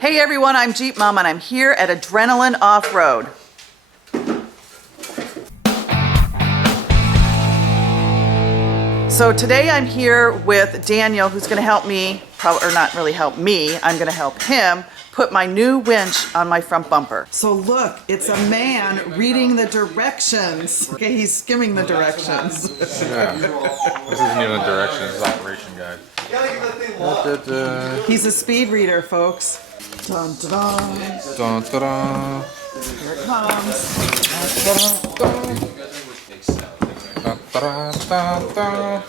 Hey everyone, I'm Jeep Momma and I'm here at Adrenaline Off-Road. So today I'm here with Daniel, who's going to help me, or not really help me, I'm going to help him put my new winch on my front bumper. So look, it's a man reading the directions. Okay, he's skimming the directions. Yeah, this isn't even the directions, it's operation guide. He's a speed reader, folks. Dun, dun, dun. Dun, dun, dun. Here it comes. Dun, dun, dun, dun.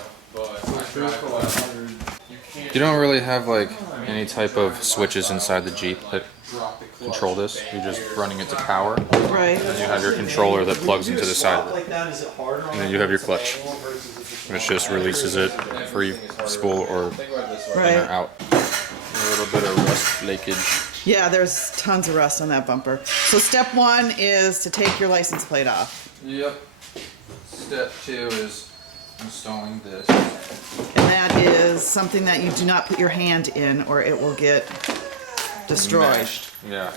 You don't really have like any type of switches inside the Jeep that control this. You're just running it to power. Right. And you have your controller that plugs into the side of it. And then you have your clutch, which just releases it free spool or in or out. A little bit of rust leakage. Yeah, there's tons of rust on that bumper. So step one is to take your license plate off. Yep. Step two is installing this. And that is something that you do not put your hand in or it will get destroyed. Mashed. Yeah.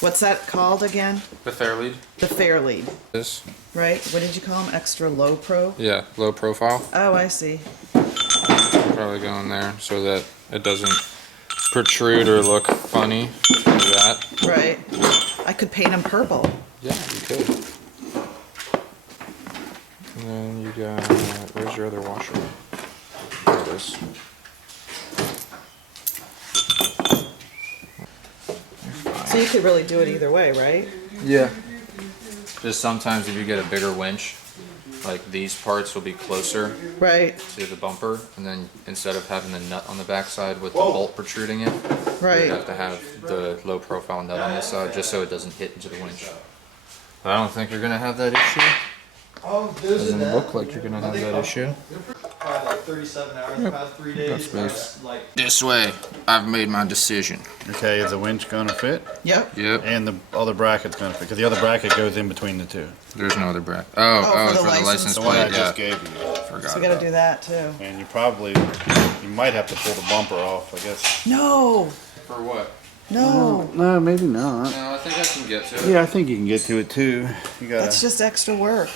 What's that called again? The Fairlead. The Fairlead. This. Right? What did you call them? Extra low pro? Yeah, low profile. Oh, I see. Probably go in there so that it doesn't protrude or look funny. Like that. Right. I could paint them purple. Yeah, you could. And then you got, where's your other washer? There it is. So you could really do it either way, right? Yeah. Just sometimes if you get a bigger winch, like these parts will be closer Right. to the bumper, and then instead of having the nut on the backside with the bolt protruding it, Right. you have to have the low profile nut on this side just so it doesn't hit into the winch. But I don't think you're gonna have that issue. Doesn't look like you're gonna have that issue. Like 37 hours the past 3 days. This way, I've made my decision. Okay, is the winch gonna fit? Yep. Yep. And the other bracket's gonna fit, because the other bracket goes in between the two. There's no other bracket. Oh, It's for the for the license license The one I plate. Yeah. just gave you. Forgot. So we gotta about do that too. And you might have to pull the bumper off, I guess. No! For what? No! No, maybe not. No, I think I can get to it. Yeah, I think you can get to it too. You gotta. That's just extra work.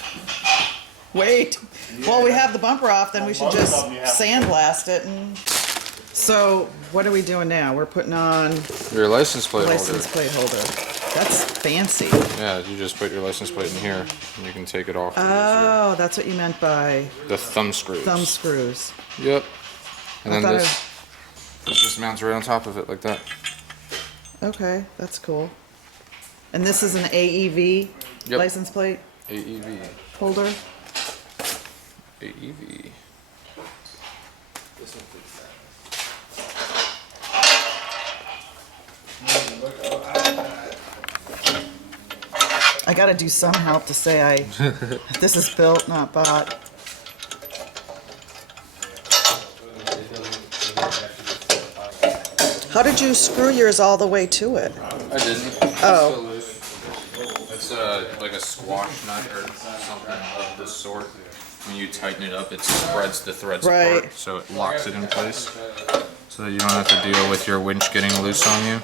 Wait. Well, we have the bumper off, then we should just sandblast it. And so, what are we doing now? We're putting on Your license plate license holder. plate holder. That's fancy. Yeah, you just put your license plate in here, and you can take it off. Oh, that's what you meant by The thumb screws. thumb screws. Yep. And I then thought this just mounts right on top of it like that. Okay, that's cool. And this is an AEV Yep. license plate AEV. holder. AEV. I gotta do some help to say this is built, not bought. How did you screw yours all the way to it? I didn't. Oh. Still loose. It's like a squash nut or something of this sort. When you tighten it up, it spreads the threads Right. apart, so it locks it in place, so that you don't have to deal with your winch getting loose on you.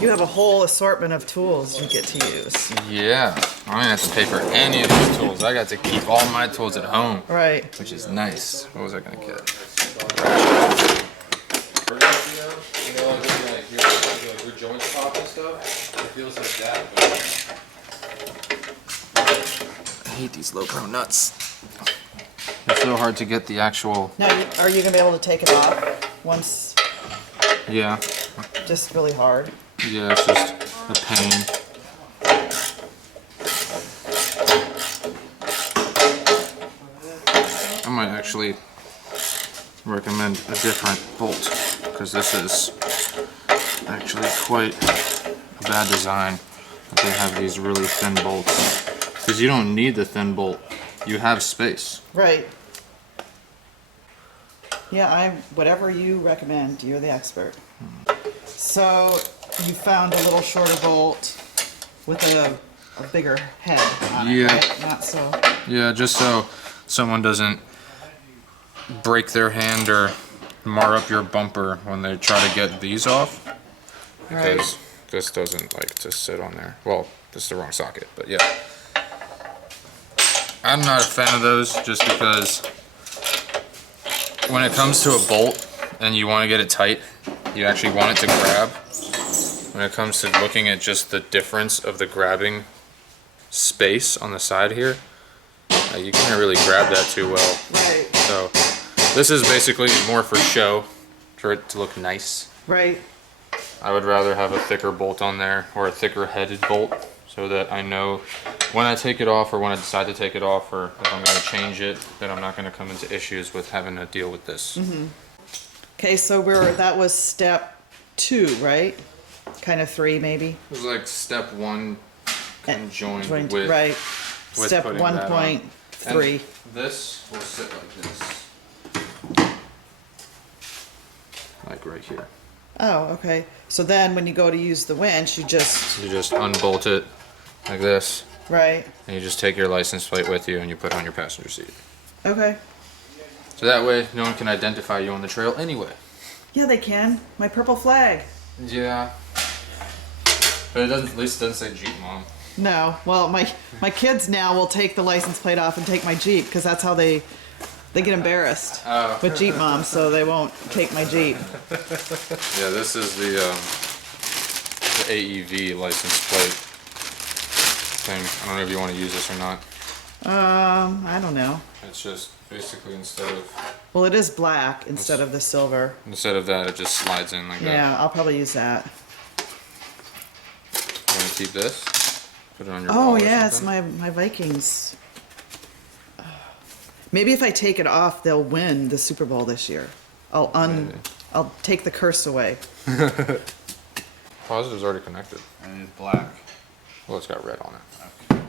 You have a whole assortment of tools you get to use. Yeah, I don't have to pay for any of these tools. I got to keep all my tools at home, Right. which is nice. What was I gonna get? I hate these low pro nuts. It's so hard to get the actual. Now, are you gonna be able to take it off once? Yeah, Just really hard. yeah, it's just a pain. I might actually recommend a different bolt, because this is actually quite a bad design that they have these really thin bolts, because you don't need the thin bolt, you have space. Right. Yeah, whatever you recommend, you're the expert. So you found a little shorter bolt with a bigger head on it, Yeah. right? Not so. Yeah, just so someone doesn't break their hand or mar up your bumper when they try to get these off. Right. Because this doesn't like to sit on there. Well, this is the wrong socket, but yeah. I'm not a fan of those just because when it comes to a bolt and you want to get it tight, you actually want it to grab. When it comes to looking at just the difference of the grabbing space on the side here, you can't really grab that too well. Right. So this is basically more for show, for it to look nice. Right. I would rather have a thicker bolt on there, or a thicker headed bolt, so that I know when I take it off, or when I decide to take it off, or if I'm going to change it, that I'm not going to come into issues with having to deal with this. Okay, so that was step 2, right? Kind of 3 maybe. It was like step 1 conjoined Joint- with right. with Step putting that on. 1.3. And this will sit like this, like right here. Oh, okay. So then when you go to use the winch, you just You just unbolt it like this, right. and you just take your license plate with you and you put it on your passenger seat. Okay. So that way, no one can identify you on the trail anyway. Yeah, they can. My purple flag. Yeah. But it doesn't, at least it doesn't say Jeep Mom. No. Well, my kids now will take the license plate off and take my Jeep because that's how they get embarrassed Oh. with Jeep Mom, so they won't take my Jeep. Yeah, this is the AEV license plate thing. I don't know if you want to use this or not. I don't know. It's just basically instead Well, it is black instead of the silver. of that, it just slides in like that. Yeah, I'll probably use that. You want to keep this? Put it on your Oh wall or yeah, it's something? my Vikings. Maybe if I take it off, they'll win the Super Bowl this year. Maybe. I'll take the curse away. Positive's already connected. And it's black. Well, it's got red on it.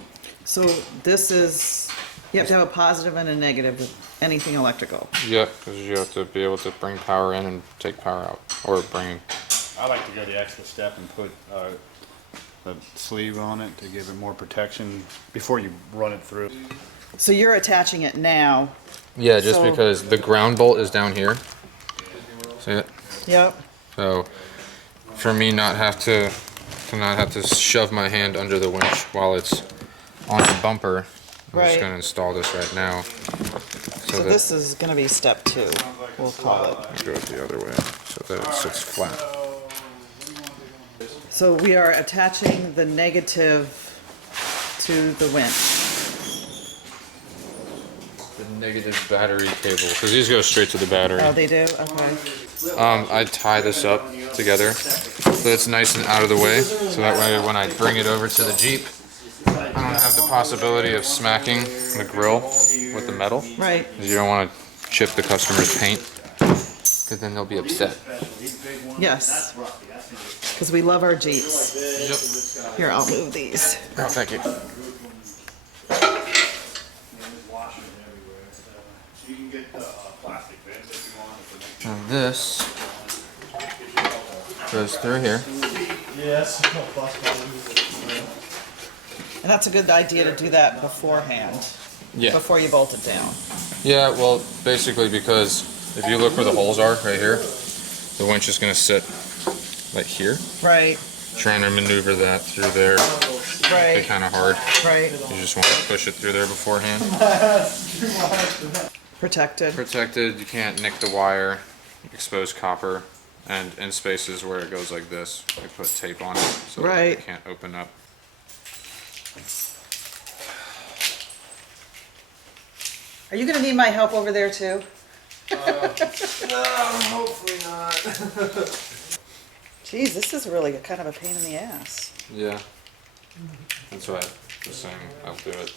So this is, you have to have a positive and a negative with anything electrical. Yeah, because you have to be able to bring power in and take power out, or bring. I like to go the extra step and put the sleeve on it to give it more protection before you run it through. So you're attaching it now. Yeah, just So- because the ground bolt is down here. See it? Yep. So for me not have to shove my hand under the winch while it's on the bumper, I'm Right. just gonna install this right now. So that this is gonna be step 2, we'll call it. it goes the other way so that it sits flat. So we are attaching the negative to the winch. The negative battery cable, because these go straight to the battery. Oh, they do? Okay. I tie this up together so it's nice and out of the way, so that way when I bring it over to the Jeep, I don't have the possibility of smacking the grill with the metal. Right. 'Cause you don't want to chip the customer's paint, because then they'll be upset. Yes. Because we love our Jeeps. Yep. Here, I'll move these. Oh, thank you. And this goes through here. Yes. And that's a good idea to do that beforehand, Yeah. before you bolt it down. Yeah, well, basically because if you look where the holes are, right here, the winch is going to sit like here. Right, Trying to maneuver that through there, right, kind of hard. right. You just want to push it through there beforehand. Protected. Protected, you can't nick the wire, expose copper, and in spaces where it goes like this, we put tape on it so that Right. it can't open up. Are you gonna need my help over there too? No, hopefully not. Geez, this is really kind of a pain in the ass. Yeah. That's why I was saying I'll do it.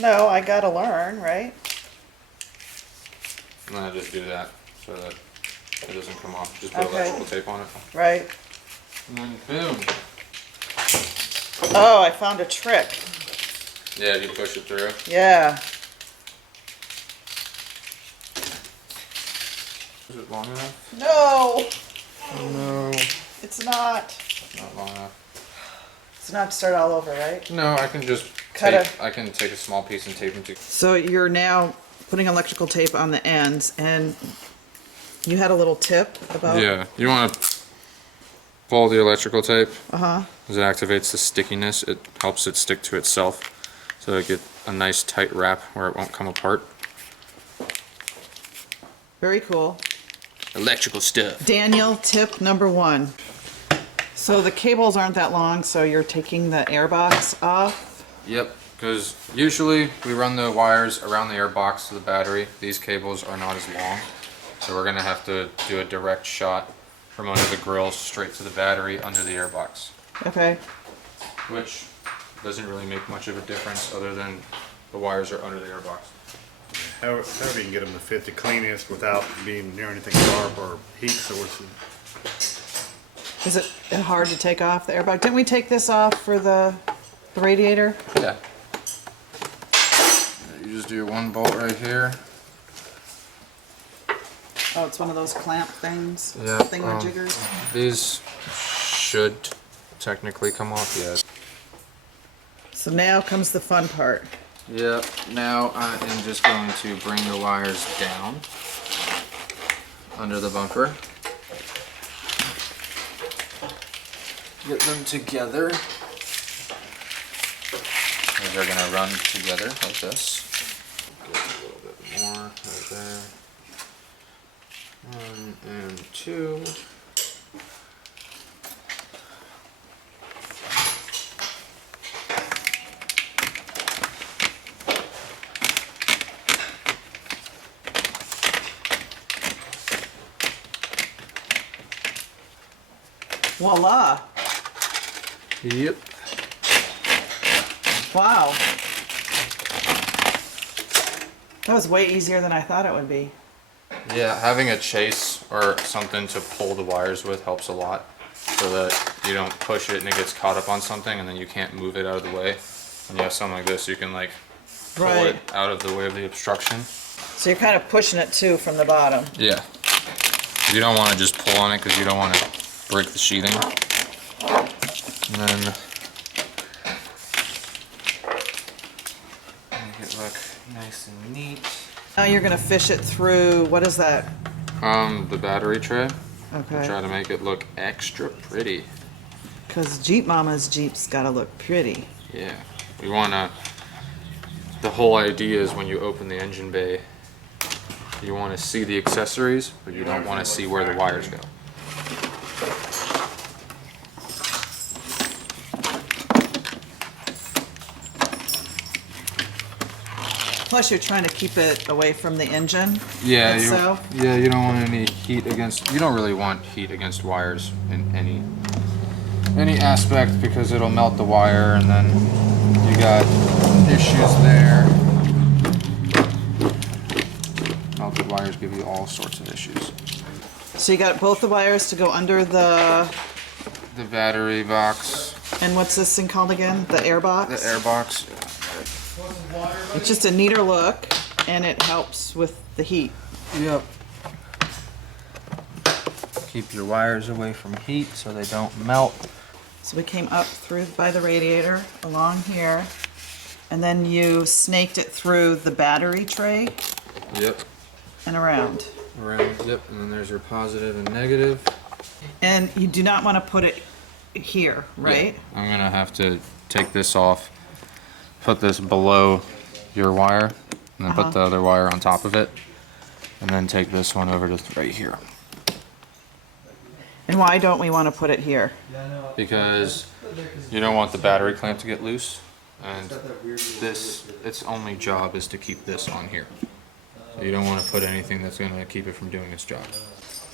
No, I gotta learn, right? And then I just do that so that it doesn't come off. Just put Okay. electrical tape on it. Right. And then boom. Oh, I found a trick. Yeah, you push it through. Yeah. Is it long enough? No, No. it's not. Not long enough. It's not to start all over, right? No, I can just Cut tape. it. I can take a small piece and tape them together. So you're now putting electrical tape on the ends, and You had a little tip about. Yeah, you want to follow the electrical tape. Uh-huh. As it activates the stickiness, it helps it stick to itself. So it get a nice tight wrap where it won't come apart. Very cool. Electrical stuff. Daniel, tip number 1. So the cables aren't that long, so you're taking the airbox off. Yep, because usually we run the wires around the airbox to the battery. These cables are not as long. So we're gonna have to do a direct shot from under the grill straight to the battery under the airbox. Okay. Which doesn't really make much of a difference other than the wires are under the airbox. However you can get them to fit the cleanest without being near anything sharp or heat sources. Is it hard to take off the airbox? Didn't we take this off for the radiator? Yeah. You just do one bolt right here. Oh, it's one of those clamp things? Yeah. Thingamajiggers? These should technically come off, yeah. So now comes the fun part. Yep, now I am just going to bring the wires down under the bumper. Get them together. They're gonna run together like this. Get a little bit more right there. 1 and 2. Voila! Yep. Wow. That was way easier than I thought it would be. Yeah, having a chase or something to pull the wires with helps a lot, so that you don't push it and it gets caught up on something and then you can't move it out of the way. When you have something like this, you can like pull Right. it out of the way of the obstruction. So you're kind of pushing it too from the bottom. Yeah. You don't want to just pull on it because you don't want to break the sheathing. And then make it look nice and neat. Now you're gonna fish it through, what is that? The battery tray. Okay. Try to make it look extra pretty. Because Jeep Mama's Jeep's gotta look pretty. Yeah. We want to, the whole idea is when you open the engine bay, you want to see the accessories, but you don't want to see where the wires go. Plus you're trying to keep it away from the engine. Yeah, itself. you don't want any heat against, you don't really want heat against wires in any aspect because it'll melt the wire and then you got issues there. Melted wires give you all sorts of issues. So you got both the wires to go under the, The battery box, and what's this thing called again? The air box? the air box. It's just a neater look and it helps with the heat. Yep. Keep your wires away from heat so they don't melt. So we came up through by the radiator along here and then you snaked it through the battery tray Yep. and around. Around, yep, and then there's your positive and negative. And you do not want to put it here, right? Yeah. I'm gonna have to take this off, put this below your wire, and then put the other wire on top of it, and then take this one over to right here. And why don't we want to put it here? Because you don't want the battery clamp to get loose, and this, its only job is to keep this on here. So you don't want to put anything that's gonna keep it from doing its job.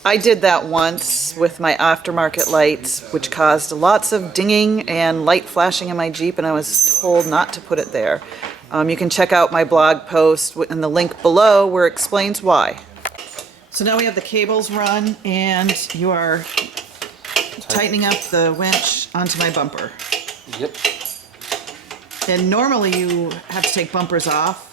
I did that once with my aftermarket lights, which caused lots of dinging and light flashing in my Jeep, and I was told not to put it there. You can check out my blog post in the link below where it explains why. So now we have the cables run and you are tightening up the winch onto my bumper. Yep. And normally you have to take bumpers off.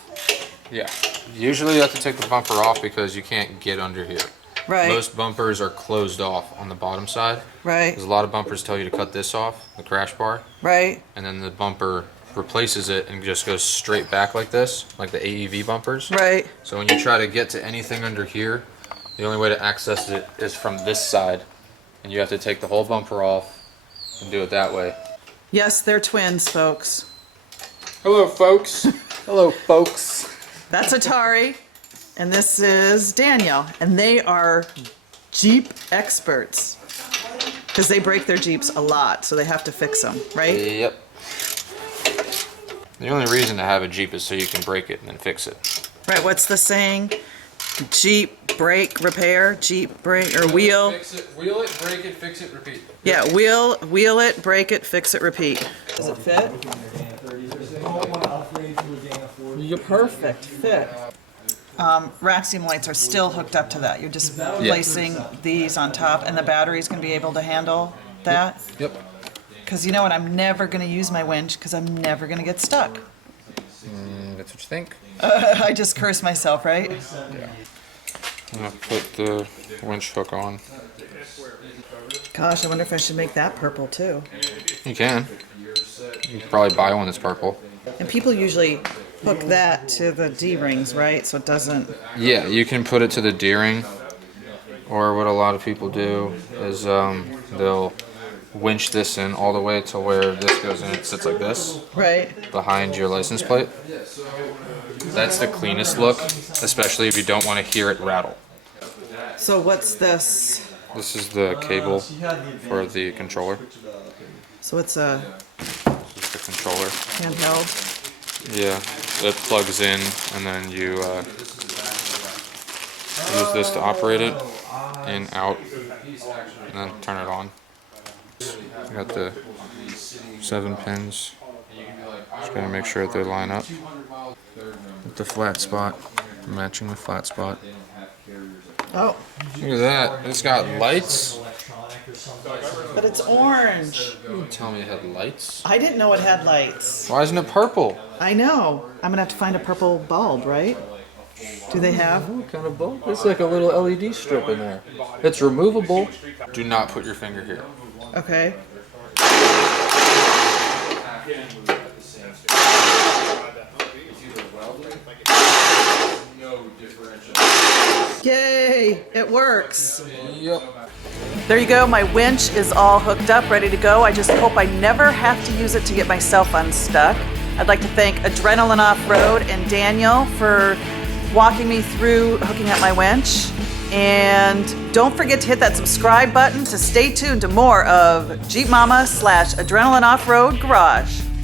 Yeah. Usually you have to take the bumper off because you can't get under here. Right. Most bumpers are closed off on the bottom side. Right. Because a lot of bumpers tell you to cut this off, the crash bar, Right. and then the bumper replaces it and just goes straight back like this, like the AEV bumpers. Right. So when you try to get to anything under here, The only way to access it is from this side, and you have to take the whole bumper off and do it that way. Yes, they're twins, folks. Hello, folks. Hello, folks. That's Atari, and this is Daniel, and they are Jeep experts because they break their Jeeps a lot, so they have to fix them, right? Yep. The only reason to have a Jeep is so you can break it and then fix it. Right, what's the saying? Jeep brake repair, Jeep brake, or wheel. Fix it, wheel it, break it, fix it, repeat. Yeah, wheel it, break it, fix it, repeat. Does it fit? Perfect fit. Raxium lights are still hooked up to that. You're just placing these on top, and the battery's going to be able to handle that? Yep. Because you know what? I'm never going to use my winch because I'm never going to get stuck. That's what you think. I just cursed myself, right? Yeah. I'm gonna put the winch hook on. Gosh, I wonder if I should make that purple too. You can. You can probably buy one that's purple. And people usually hook that to the D-rings, right? So it doesn't... Yeah, you can put it to the D-ring, or what a lot of people do is they'll winch this in all the way to where this goes in. It sits like this, Right. behind your license plate. That's the cleanest look, especially if you don't want to hear it rattle. So what's this? This is the cable for the controller. So it's a This is the controller. handheld? Yeah, it plugs in, and then you use this to operate it, in, out, and then turn it on. Got the 7 pins. Just gotta make sure that they line up with the flat spot, matching the flat spot. Oh, Look at that, it's got lights. but it's orange. You didn't tell me it had lights. I didn't know it had lights. Why isn't it purple? I know. I'm gonna have to find a purple bulb, right? Do they have? What kind of bulb? It's like a little LED strip in there. It's removable. Do not put your finger here. Okay. Yay! It works. Yep. There you go. My winch is all hooked up, ready to go. I just hope I never have to use it to get myself unstuck. I'd like to thank Adrenaline Off-Road and Daniel for walking me through hooking up my winch. And don't forget to hit that subscribe button to stay tuned to more of Jeep Momma / Adrenaline Off-Road Garage.